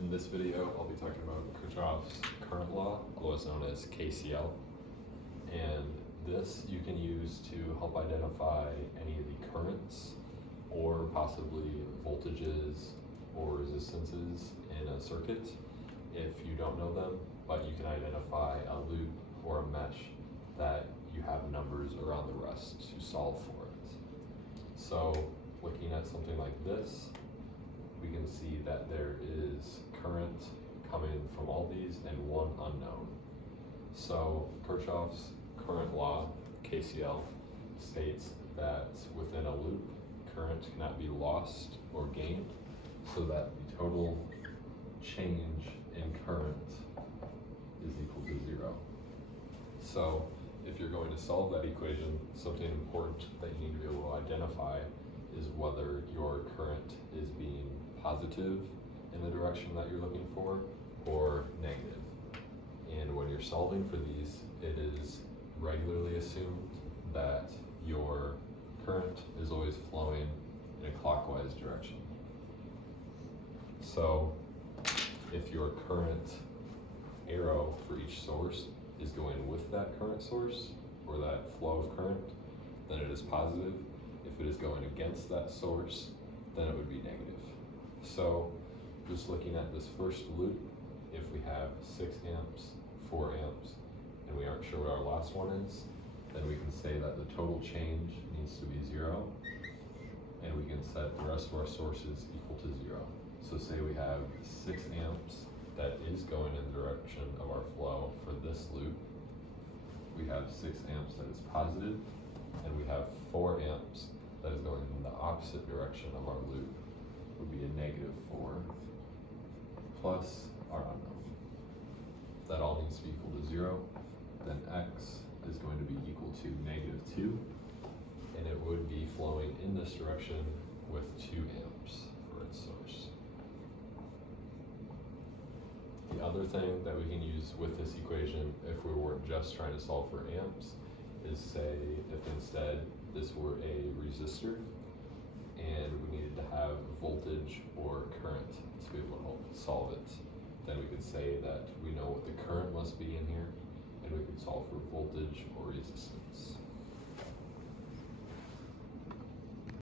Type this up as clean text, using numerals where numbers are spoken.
In this video, I'll be talking about Kirchhoff's current law, otherwise known as KCL. And this you can use to help identify any of the currents or possibly voltages or resistances in a circuit if you don't know them, but you can identify a loop or a mesh that you have numbers around the rest to solve for it. So looking at something like this, we can see that there is current coming from all these and one unknown. So Kirchhoff's current law, KCL, states that within a loop, current cannot be lost or gained, so that the total change in current is equal to 0. So if you're going to solve that equation, something important that you need to be able to identify is whether your current is being positive in the direction that you're looking for or negative. And when you're solving for these, it is regularly assumed that your current is always flowing in a clockwise direction. So if your current arrow for each source is going with that current source or that flow of current, then it is positive. If it is going against that source, then it would be negative. So just looking at this first loop, if we have 6 amps, 4 amps, and we aren't sure what our last one is, then we can say that the total change needs to be 0, and we can set the rest of our sources equal to 0. So say we have 6 amps that is going in the direction of our flow for this loop. We have 6 amps that is positive, and we have 4 amps that is going in the opposite direction of our loop, would be a -4 plus our unknown. That all needs to be equal to 0. Then x is going to be equal to -2, and it would be flowing in this direction with 2 amps for its source. The other thing that we can use with this equation, if we weren't just trying to solve for amps, is say if instead this were a resistor and we needed to have voltage or current to be able to help solve it, then we could say that we know what the current must be in here, and we could solve for voltage or resistance.